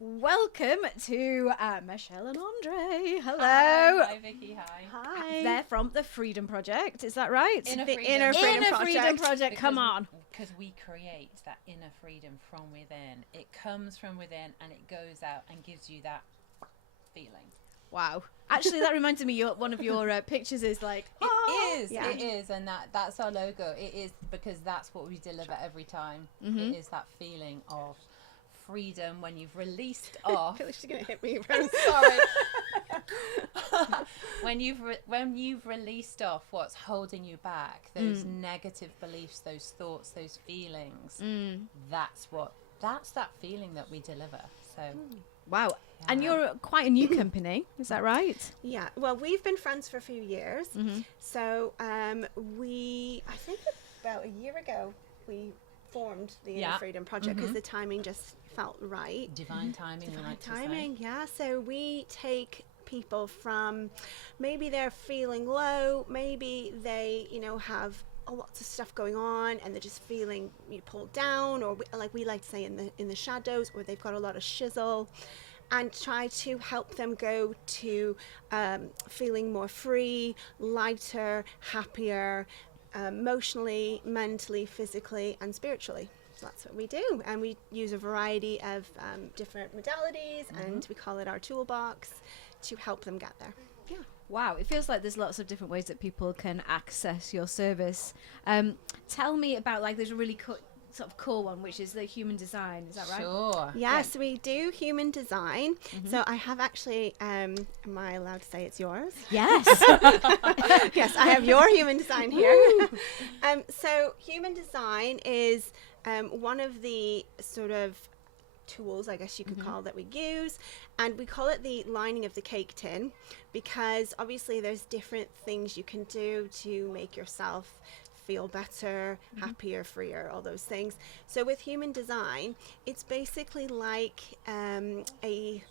Welcome to Michelle and Andre. Hello. Hi, Vickie. Hi. They're from the Freedom Project. Is that right? Inner The Freedom. Inner Freedom Inner Project. Freedom Project. Come on. Because we create that inner freedom from within. It comes from within and it goes out and gives you that feeling. Wow. Actually, that reminded me. One of your pictures is like. It Yeah. is, and that's our logo. It is because that's what we deliver every time. Mhm. It is that feeling of freedom when you've released off. I feel like she's going to hit me. I'm sorry. when you've released off what's holding you back, those negative beliefs, those thoughts, those feelings, that's that feeling that we deliver. So Wow. And you're quite a new company. Is that right? Yeah, well, we've been friends for a few years. So I think about a year ago, we formed the Inner Freedom Project because the timing just felt right. divine timing. we like to say. Timing, yeah. So we take people from maybe they're feeling low, maybe they, have lots of stuff going on and they're just feeling pulled down, or like we like to say in the shadows, or they've got a lot of shizzle, and try to help them go to feeling more free, lighter, happier, emotionally, mentally, physically, and spiritually. So that's what we do, and we use a variety of different modalities, and we call it our toolbox to help them get there. Yeah. Wow. It feels like there's lots of different ways that people can access your service. Tell me about, like, there's a really sort of core one, which is the human design. Is that right? Sure. Yes, we do human design. So I have actually, am I allowed to say it's yours? Yes. Yes, I have your human design here. So human design is one of the sort of tools, I guess you could call, that we use, and we call it the lining of the cake tin, because obviously there's different things you can do to make yourself feel better, happier, freer, all those things. So with human design, it's basically like a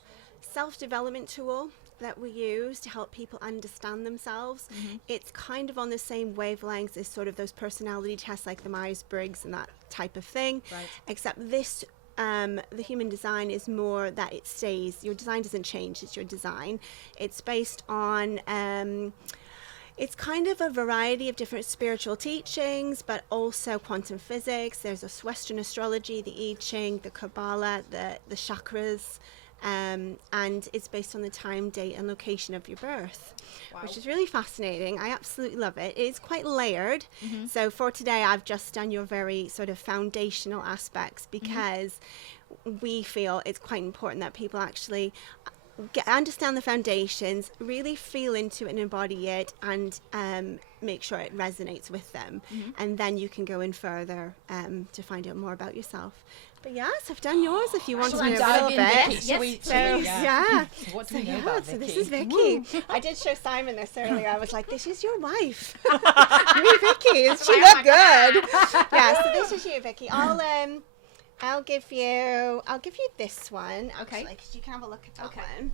self-development tool that we use to help people understand themselves. It's kind of on the same wavelengths as sort of those personality tests like the Myers-Briggs and that type of thing, Right. except this the human design is more that it stays. Your design doesn't change, it's your design. It's based on it's kind of a variety of different spiritual teachings, but also quantum physics. There's a Western astrology, the I Ching, the Kabbalah, the chakras, and it's based on the time, date, and location of your birth, which is really fascinating. I absolutely love it. It's quite layered. So for today, I've just done your very sort of foundational aspects, because we feel it's quite important that people actually understand the foundations, really feel into it and embody it, and make sure it resonates with them. And then you can go in further to find out more about yourself. But yes, I've done yours if you want to know a little bit. Yeah. What do we know about Vickie? So this is Vickie. I did show Simon this earlier. I was like, "This is your wife, me, Vickie. She look good." Yeah. So this is you, Vickie. I'll give you this one. Okay. Because you can have a look at that one.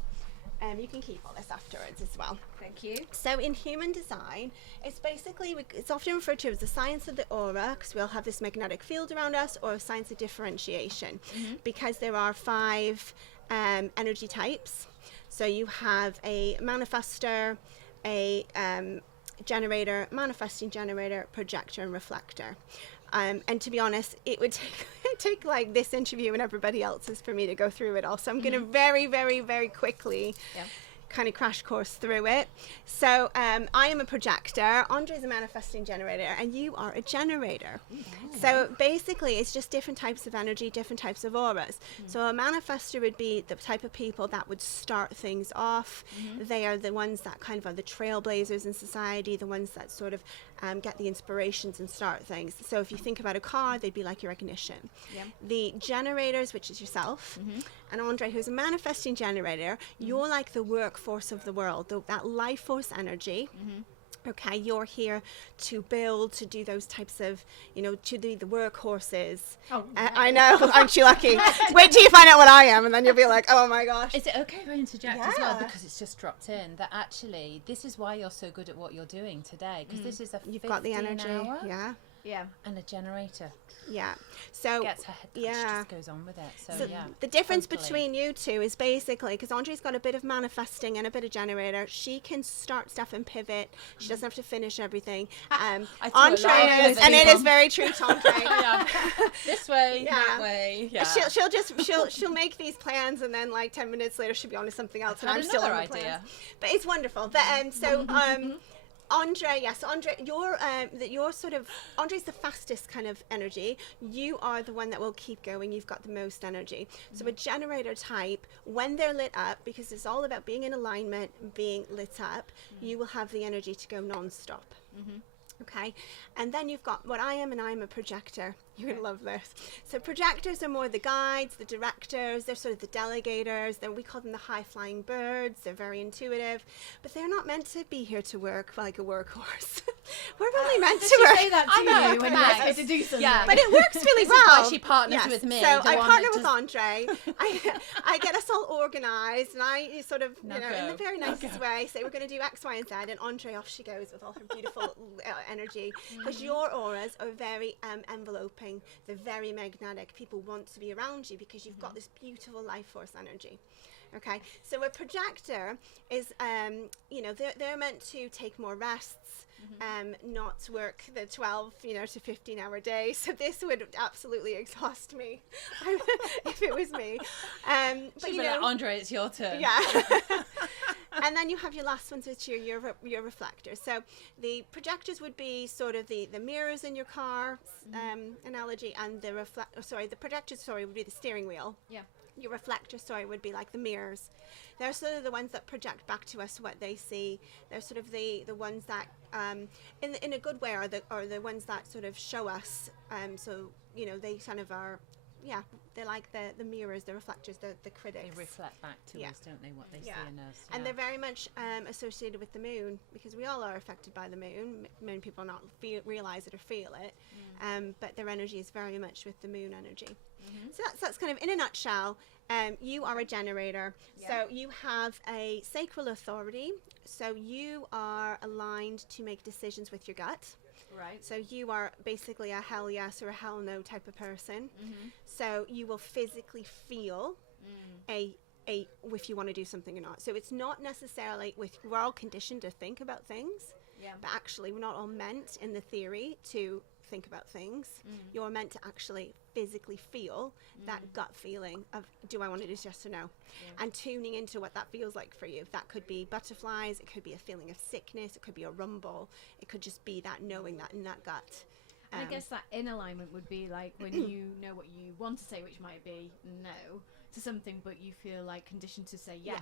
You can keep all this afterwards as well. Thank you. So in human design, it's basically, it's often referred to as the science of the aura, because we all have this magnetic field around us, or science of differentiation, because there are 5 energy types. So you have a manifestor, a generator, manifesting generator, projector, and reflector. And to be honest, it would take like this interview and everybody else's for me to go through it all. So I'm going to very, very, very quickly kind of crash course through it. So I am a projector, Andre's a manifesting generator, and you are a generator. So basically it's just different types of energy, different types of auras. So a manifestor would be the type of people that would start things off. They are the ones that kind of are the trailblazers in society, the ones that sort of get the inspirations and start things. So if you think about a car, they'd be like your ignition. The generators, which is yourself, and Andre, who's a manifesting generator, you're like the workforce of the world, that life force energy. Okay, you're here to build, to do those types of, to do the workhorses. I know, aren't you lucky? Wait till you find out what I am, and then you'll be like, oh my gosh. Is it okay if I interject as well? Because it's just dropped in that actually this is why you're so good at what you're doing today, because this is a 15 You've got the energy, hour. yeah. Yeah. And a generator Yeah. So gets her head down, she just goes on with it. So, yeah. the difference totally. between you two is basically, because Andre's got a bit of manifesting and a bit of generator, she can start stuff and pivot. She doesn't have to finish everything. I threw a Andre lot of is, and it is very true to Andre. Yeah. This way, Yeah. that way. Yeah. She'll make these plans, and then like 10 minutes later she'll be on to something else, and had I'm still on another the idea. plans. But it's wonderful. But Andre, yes, Andre, Andre's the fastest kind of energy. You are the one that will keep going. You've got the most energy. So a generator type, when they're lit up, because it's all about being in alignment, being lit up, you will have the energy to go non-stop. Okay, and then you've got what I am, and I'm a projector. You're going to love this. So projectors are more the guides, the directors, they're sort of the delegators. We call them the high-flying birds. They're very intuitive, but they're not meant to be here to work like a workhorse. We're really meant to work. Say that to you when you ask her to do something. Yeah. But it works really This well. is why she partners with me. So the I one partner that with Andre. I get us all organised, and I sort of, in the very nicest way, say we're going to do X, Y, and Z, and Andre, off she goes with all her beautiful energy. Because your auras are very enveloping. They're very magnetic. People want to be around you because you've got this beautiful life force energy. Okay, so a projector is, they're meant to take more rests. Not work the 12, to 15-hour day. So this would absolutely exhaust me if it was me. But She'd be like, Andre, it's your turn. Yeah. And then you have your last ones, which are your reflectors. So the projectors would be sort of the mirrors in your car analogy, and the projectors, would be the steering wheel. Yeah. Your reflectors, would be like the mirrors. They're sort of the ones that project back to us what they see. They're sort of the ones that, in a good way, are the ones that sort of show us. They kind of are, they're like the mirrors, the reflectors, the critics. They reflect back to us, don't they, what they see in us. Yeah. And they're very much associated with the moon, because we all are affected by the moon. Many people not realize it or feel it, but their energy is very much with the moon energy. So that's kind of, in a nutshell, you are a generator. So you have a sacral authority. So you are aligned to make decisions with your gut. Right. So you are basically a hell yes or a hell no type of person. So you will physically feel if you want to do something or not. So it's not necessarily we're all conditioned to think about things, but actually we're not all meant in the theory to think about things. You're meant to actually physically feel that gut feeling of, do I want to do this, yes or no? And tuning into what that feels like for you. That could be butterflies, it could be a feeling of sickness, it could be a rumble, it could just be that knowing that in that gut. And I guess that in alignment would be like when you know what you want to say, which might be no to something, but you feel like conditioned to say yes.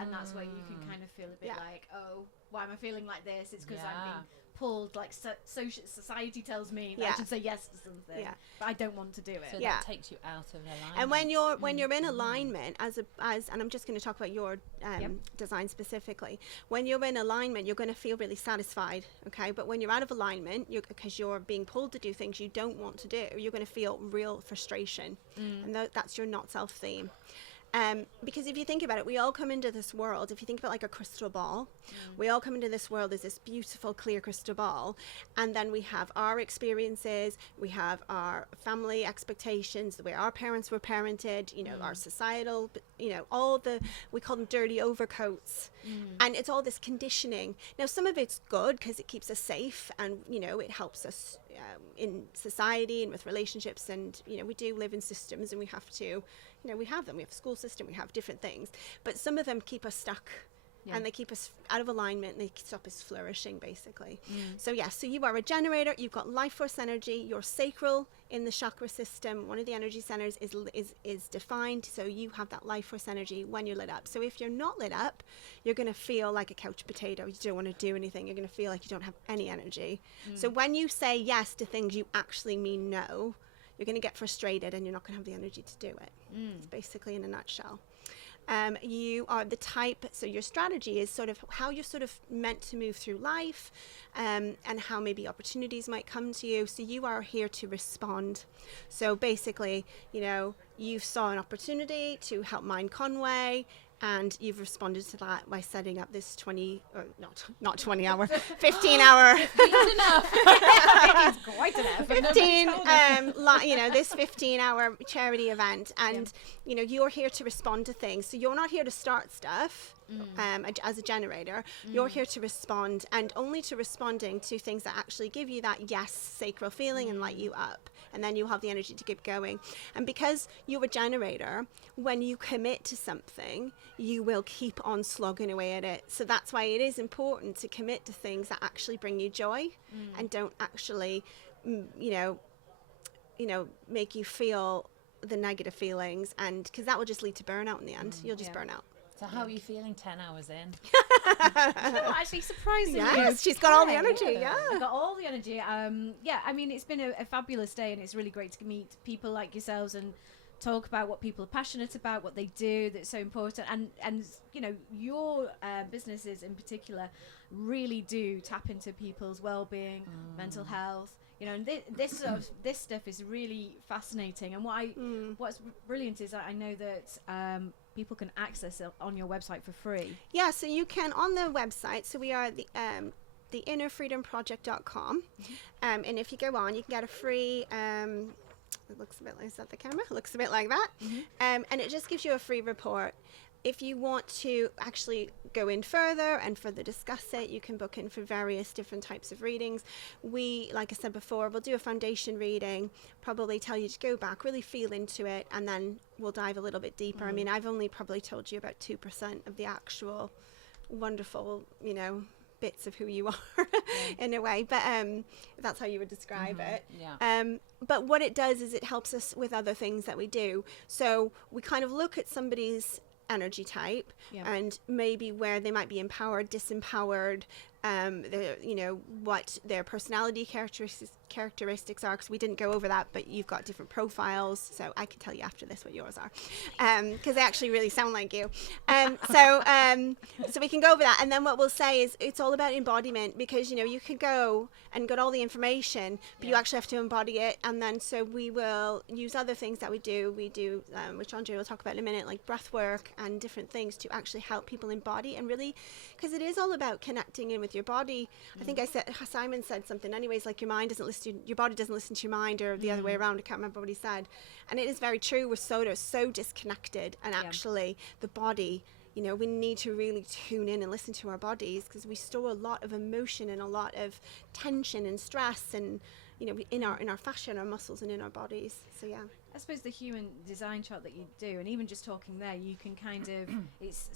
And that's where you can kind of feel a bit like, oh, why am I feeling like this? It's because I'm being pulled, like society tells me that I should say yes to something, but I don't want to do it. So that takes you out of alignment. And when you're in alignment, as and I'm just going to talk about your design specifically. When you're in alignment, you're going to feel really satisfied, okay? But when you're out of alignment, because you're being pulled to do things you don't want to do, you're going to feel real frustration, and that's your not self theme. Because if you think about it, we all come into this world, if you think about like a crystal ball, we all come into this world as this beautiful, clear crystal ball. And then we have our experiences, we have our family expectations, the way our parents were parented, our societal, we call them dirty overcoats. And it's all this conditioning. Now, some of it's good because it keeps us safe and, it helps us in society and with relationships. And, we do live in systems, and we have to, we have them. We have a school system, we have different things. But some of them keep us stuck. And they keep us out of alignment, and they stop us flourishing, basically. So you are a generator. You've got life force energy. Your sacral in the chakra system, one of the energy centers, is defined. So you have that life force energy when you're lit up. So if you're not lit up, you're going to feel like a couch potato. You don't want to do anything. You're going to feel like you don't have any energy. So when you say yes to things you actually mean no, you're going to get frustrated, and you're not going to have the energy to do it. It's basically in a nutshell. You are the type, so your strategy is sort of how you're sort of meant to move through life, and how maybe opportunities might come to you. So you are here to respond. So basically, you saw an opportunity to help Mind Conway. and you've responded to that by setting up this 20 or not 20 hour 15 hour It's quite enough. 15 this 15-hour charity event, and you're here to respond to things. So you're not here to start stuff as a generator. You're here to respond, and only to responding to things that actually give you that sacral feeling and light you up, and then you'll have the energy to keep going. And because you're a generator, when you commit to something, you will keep on slogging away at it. So that's why it is important to commit to things that actually bring you joy and don't actually make you feel the negative feelings, and because that will just lead to burnout in the end. You'll just burn out. So how are you feeling 10 hours in? Actually, surprisingly. Yes, she's got all the energy. I've got all the energy. I mean, it's been a fabulous day, and it's really great to meet people like yourselves and talk about what people are passionate about, what they do that's so important, and your businesses in particular really do tap into people's well-being, mental health, and this stuff is really fascinating. And what's brilliant is that I know that people can access it on your website for free. Yeah, so you can on the website. So we are the innerfreedomproject.com, and if you go on, you can get a free it looks a bit like, is that the camera? It looks a bit like that. And it just gives you a free report. If you want to actually go in further and further discuss it, you can book in for various different types of readings. We, like I said before, we'll do a foundation reading, probably tell you to go back, really feel into it, and then we'll dive a little bit deeper. I mean, I've only probably told you about 2% of the actual wonderful, bits of who you are in a way, but that's how you would describe it. But what it does is it helps us with other things that we do. So we kind of look at somebody's energy type and maybe where they might be empowered, disempowered, what their personality characteristics are, because we didn't go over that, but you've got different profiles, so I can tell you after this what yours are, because they actually really sound like you. So we can go over that, and then what we'll say is it's all about embodiment, because you could go and get all the information, but you actually have to embody it. And then so we will use other things that we do, which Andre will talk about in a minute, like breath work and different things to actually help people embody, and really, because it is all about connecting in with your body. I think Simon said something anyways, like your body doesn't listen to your mind, or the other way around. I can't remember what he said, and it is very true. We're so disconnected, and actually the body, we need to really tune in and listen to our bodies, because we store a lot of emotion and a lot of tension and stress, and in our fascia, in our muscles, and in our bodies. So I suppose the human design chart that you do, and even just talking there, you can kind of it's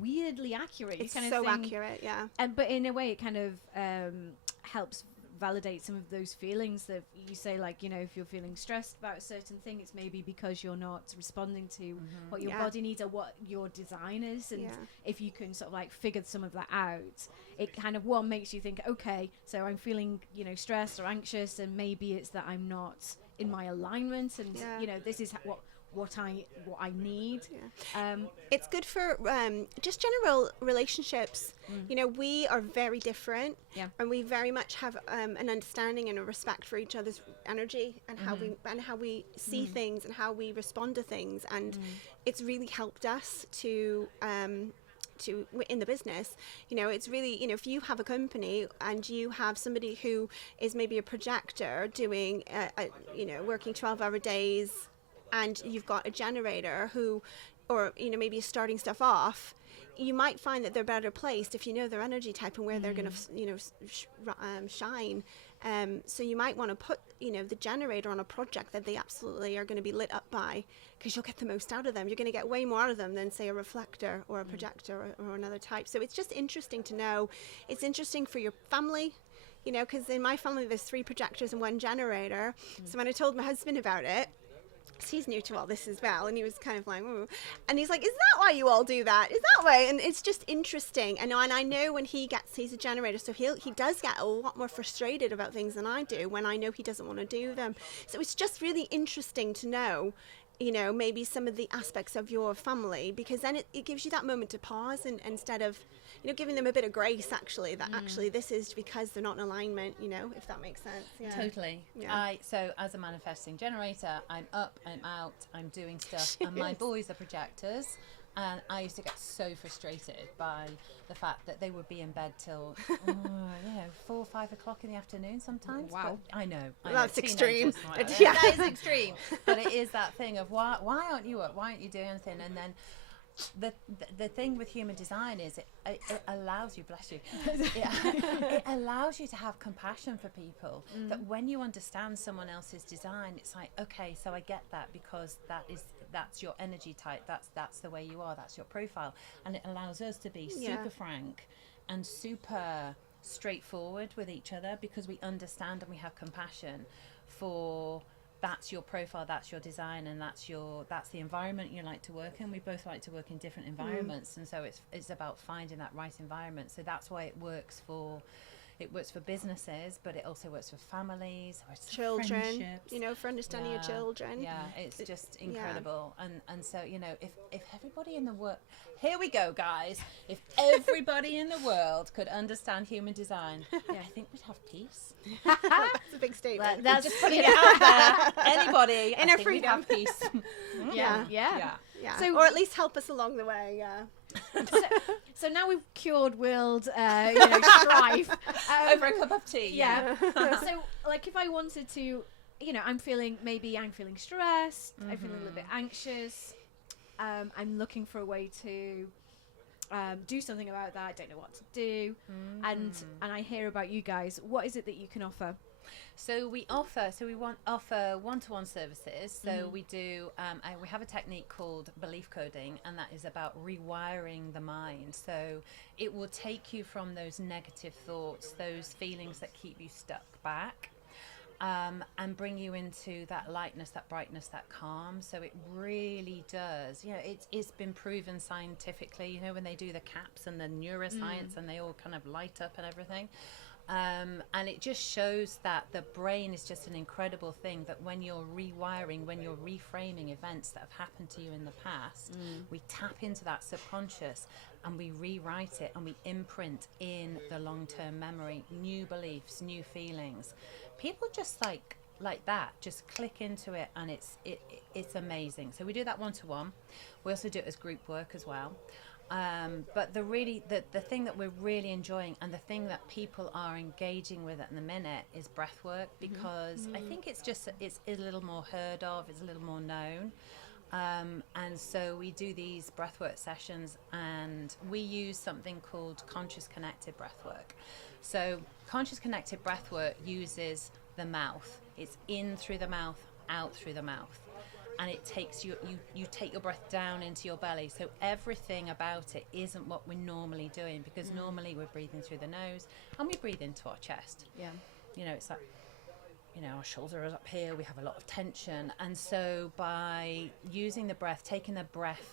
weirdly accurate. It's kind of so accurate, but in a way, it kind of helps validate some of those feelings that you say, like, if you're feeling stressed about a certain thing, it's maybe because you're not responding to what your body needs or what your design is. And if you can sort of like figure some of that out, it kind of makes you think, okay, so I'm feeling stressed or anxious, and maybe it's that I'm not in my alignment, and this is what I need. It's good for just general relationships. We are very different, and we very much have an understanding and a respect for each other's energy, and how we see things and how we respond to things, and it's really helped us to in the business. It's really, if you have a company and you have somebody who is maybe a projector doing working 12-hour days, and you've got a generator who, or maybe is starting stuff off, you might find that they're better placed if you know their energy type and where they're going to shine. So you might want to put the generator on a project that they absolutely are going to be lit up by, because you'll get the most out of them. You're going to get way more out of them than, say, a reflector or a projector or another type. So it's just interesting to know. It's interesting for your family, because in my family there's 3 projectors and 1 generator. So when I told my husband about it, he's new to all this as well, and he was kind of like, ooh. And he's like, is that why you all do that? Is that way? And it's just interesting. And I know when he's a generator, so he does get a lot more frustrated about things than I do when I know he doesn't want to do them. So it's just really interesting to know, maybe some of the aspects of your family, because then it gives you that moment to pause, and instead of giving them a bit of grace, actually, that actually this is because they're not in alignment, if that makes sense. Totally. So as a manifesting generator, I'm up, I'm out, I'm doing stuff, and my boys are projectors, And I used to get so frustrated by the fact that they would be in bed till 4 or 5 o'clock in the afternoon sometimes. Wow. But I know That's extreme. Yeah, that is extreme. But it is that thing of why aren't you up? Why aren't you doing anything? And then the thing with human design is it allows you, bless you, it allows you to have compassion for people. That when you understand someone else's design, it's like, okay, so I get that, because that's your energy type, that's the way you are, that's your profile, and it allows us to be super frank and super straightforward with each other, because we understand and we have compassion for that's your profile, that's your design, and that's the environment you like to work in. We both like to work in different environments, and so it's about finding that right environment. So that's why it works for businesses, but it also works for families, works for Children, friendships. For understanding your children. Yeah, it's just incredible. And so, if everybody in the world, here we go, guys, if everybody in the world could understand human design, I think we'd have peace. That's a big statement. That's Just putting it out there. Anybody, Inner I think we'd have peace. Yeah. So, or at least help us along the way. So now we've cured world, strife Over a cup of tea. Yeah. So, like, if I wanted to, I'm feeling stressed. I'm feeling a little bit anxious. I'm looking for a way to do something about that. I don't know what to do. And I hear about you guys. What is it that you can offer? So we offer one-to-one services. So we do, we have a technique called belief coding, and that is about rewiring the mind. So it will take you from those negative thoughts, those feelings that keep you stuck back, and bring you into that lightness, that brightness, that calm. So it really does. It's been proven scientifically, when they do the CAPS and the neuroscience and they all kind of light up and everything. And it just shows that the brain is just an incredible thing, that when you're rewiring, when you're reframing events that have happened to you in the past, we tap into that subconscious and we rewrite it, and we imprint in the long-term memory new beliefs, new feelings. People just like that just click into it, and it's amazing. So we do that one-to-one. We also do it as group work as well. But the thing that we're really enjoying, and the thing that people are engaging with at the minute, is breathwork, because I think it's a little more heard of, it's a little more known. And so we do these breathwork sessions, and we use something called conscious connected breathwork. So conscious connected breathwork uses the mouth. It's in through the mouth, out through the mouth. And it takes you take your breath down into your belly. So everything about it isn't what we're normally doing, because normally we're breathing through the nose and we breathe into our chest. Yeah. It's like, our shoulder is up here, we have a lot of tension. And so by using the breath, taking the breath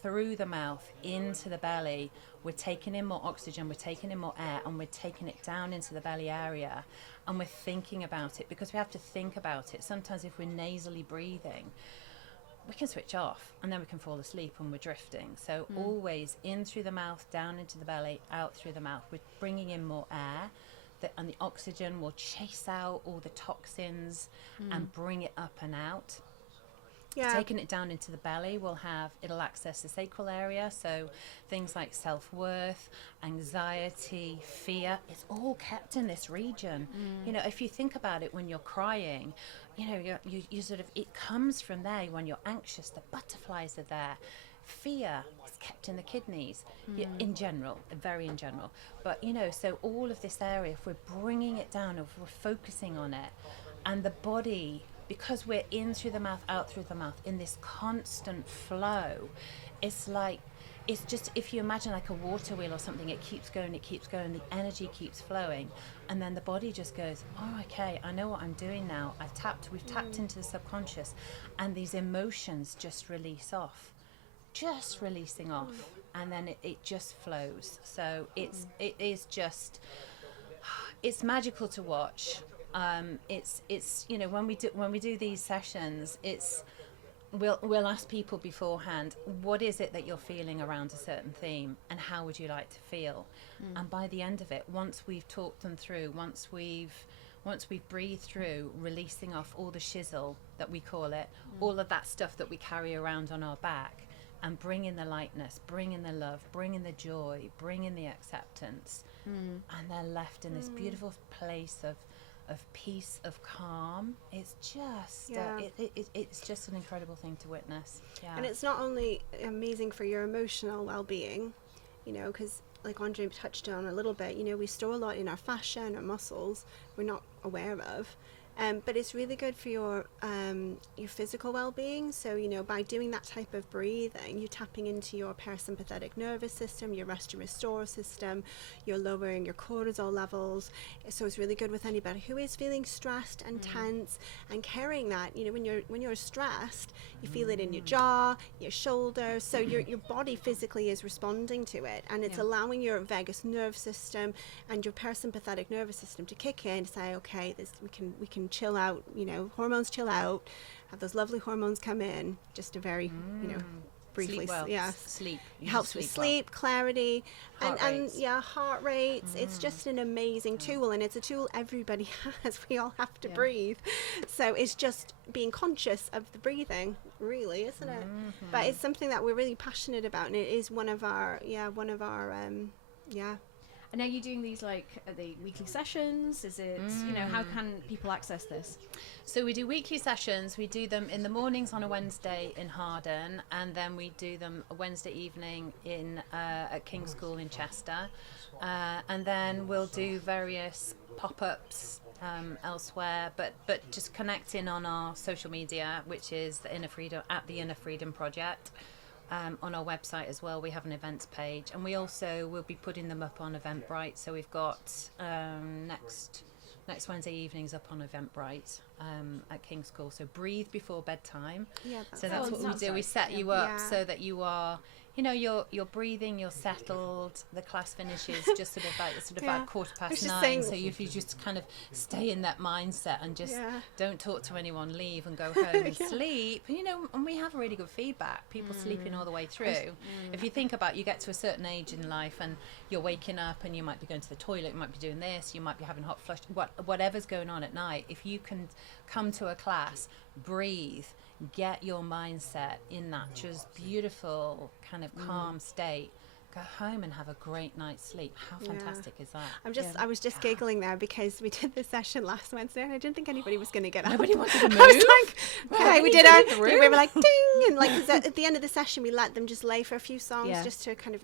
through the mouth into the belly, we're taking in more oxygen, we're taking in more air, and we're taking it down into the belly area. And we're thinking about it, because we have to think about it. Sometimes if we're nasally breathing, we can switch off and then we can fall asleep when we're drifting. So always in through the mouth, down into the belly, out through the mouth. We're bringing in more air, and the oxygen will chase out all the toxins and bring it up and out. Yeah. Taking it down into the belly, it'll access the sacral area. So things like self-worth, anxiety, fear, it's all kept in this region. If you think about it, when you're crying, you sort of, it comes from there. When you're anxious, the butterflies are there. Fear is kept in the kidneys, in general, very in general. But, so all of this area, if we're bringing it down, if we're focusing on it, and the body, because we're in through the mouth, out through the mouth, in this constant flow, it's just, if you imagine like a water wheel or something, it keeps going, the energy keeps flowing, and then the body just goes, oh, okay, I know what I'm doing now. We've tapped into the subconscious, and these emotions just release off, just releasing off, and then it just flows. So it's magical to watch. It's when we do these sessions, we'll ask people beforehand, what is it that you're feeling around a certain theme, and how would you like to feel? And by the end of it, once we've talked them through, once we've breathed through, releasing off all the shizzle that we call it, all of that stuff that we carry around on our back, and bring in the lightness, bring in the love, bring in the joy, bring in the acceptance. And they're left in this beautiful place of peace, of calm. It's just it's just an incredible thing to witness. Yeah. And it's not only amazing for your emotional well-being, you know, because like Andre touched on a little bit, you know, we store a lot in our fascia and our muscles we're not aware of. But it's really good for your physical well-being. So, you know, by doing that type of breathing, you're tapping into your parasympathetic nervous system, your rest and restore system, you're lowering your cortisol levels. So it's really good with anybody who is feeling stressed and tense and carrying that. You know, when you're stressed, you feel it in your jaw, your shoulders. So your body physically is responding to it, and it's allowing your vagus nerve system and your parasympathetic nervous system to kick in to say, okay, we can chill out, you know, hormones chill out, have those lovely hormones come in, just a very, you know, briefly, sleep well. Sleep. It helps with sleep, well. clarity, and heart rates. It's just an amazing tool, and it's a tool everybody has. We all have to breathe. So it's just being conscious of the breathing, really, isn't it? But it's something that we're really passionate about, and it is one of our And are you doing these like are they weekly sessions? Is it you know, how can people access this? So we do weekly sessions. We do them in the mornings on a Wednesday in Harden, and then we do them a Wednesday evening in at King's School in Chester, and then we'll do various pop-ups elsewhere, but just connecting on our social media, which is the Inner Freedom Project. On our website as well, we have an events page, and we also will be putting them up on Eventbrite. So we've got next Wednesday evenings up on Eventbrite at King's School. So breathe before bedtime. Yeah, that's what we do. We set you up so that you are, you know, you're breathing, you're settled. The class finishes just sort of about 9:15. So if you just kind of stay in that mindset and just don't talk to anyone, leave and go home and sleep. You know, and we have really good feedback. People sleeping all the way through. If you think about, you get to a certain age in life and you're waking up and you might be going to the toilet, you might be doing this, you might be having hot flush, whatever's going on at night. If you can come to a class, breathe, get your mindset in that just beautiful kind of calm state, go home and have a great night's sleep. How fantastic is that? I was just giggling there because we did this session last Wednesday and I didn't think anybody was going to get up. Nobody wanted to move. I was like, okay, we were like ding, and like at the end of the session we let them just lay for a few songs just to kind of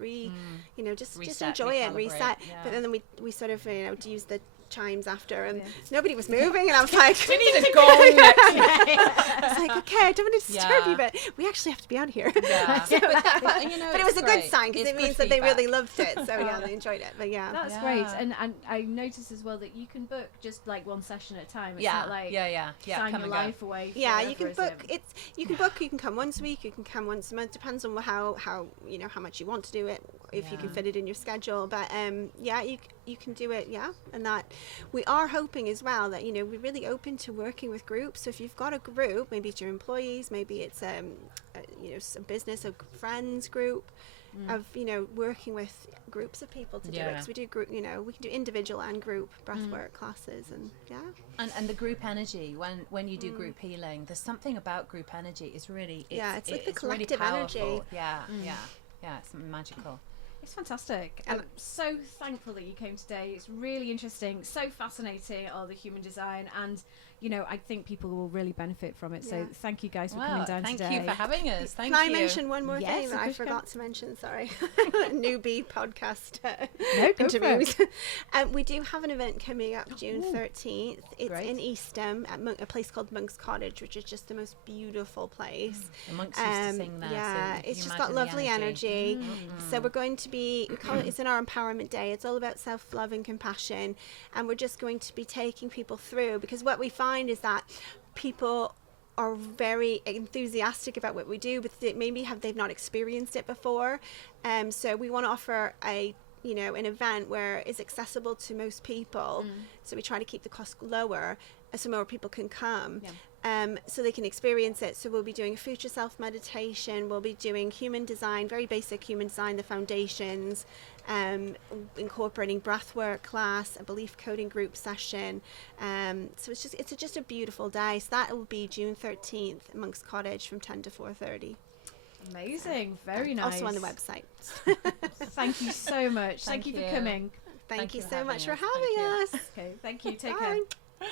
just enjoy it, reset. But then we sort of, you know, use the chimes after, and nobody was moving, and I was like, we need a gong next. I was like, okay, I don't want to disturb you, but we actually have to be out of here. But it was a good sign because it means that they really loved it. So they enjoyed it. But that's great. And I noticed as well that you can book just like one session at a time. It's not like sign your life away. You can book. You can come once a week. You can come once a month. Depends on how you know how much you want to do it. If you can fit it in your schedule. But you can do it. And that we are hoping as well that, you know, we're really open to working with groups. So if you've got a group, maybe it's your employees, maybe it's you know, a business, a friends group of, you know, working with groups of people to do it, because we do group, you know, we can do individual and group breathwork classes, and and the group energy when you do group healing, there's something about group energy. It's really it's like the collective really energy. It's magical. It's fantastic. I'm so thankful that you came today. It's really interesting, so fascinating, all the human design, and you know, I think people will really benefit from it. So thank you guys for coming down today. Thank you for having us. Thank you. Can I mention one more thing that I forgot to mention? Sorry. Newbie podcast interviews. We do have an event coming up June 13th. It's in Eastham at a place called Monk's Cottage, which is just the most beautiful place. The monks used to sing there. So it's just got lovely energy. So we're going to be, it's in our empowerment day. It's all about self-love and compassion, and we're just going to be taking people through, because what we find is that people are very enthusiastic about what we do, but they've not experienced it before. So we want to offer an event where it's accessible to most people. So we try to keep the cost lower so more people can come. So they can experience it. So we'll be doing a future self meditation, we'll be doing human design, very basic human design, the foundations, incorporating breathwork class, a belief coding group session. So it's just a beautiful day. So that will be June 13th at Monk's Cottage from 10 to 4:30. Amazing. Very nice. Also on the website. Thank you so much. Thank you for coming. Thank you so much for having us. Okay, thank you. Take Bye. care.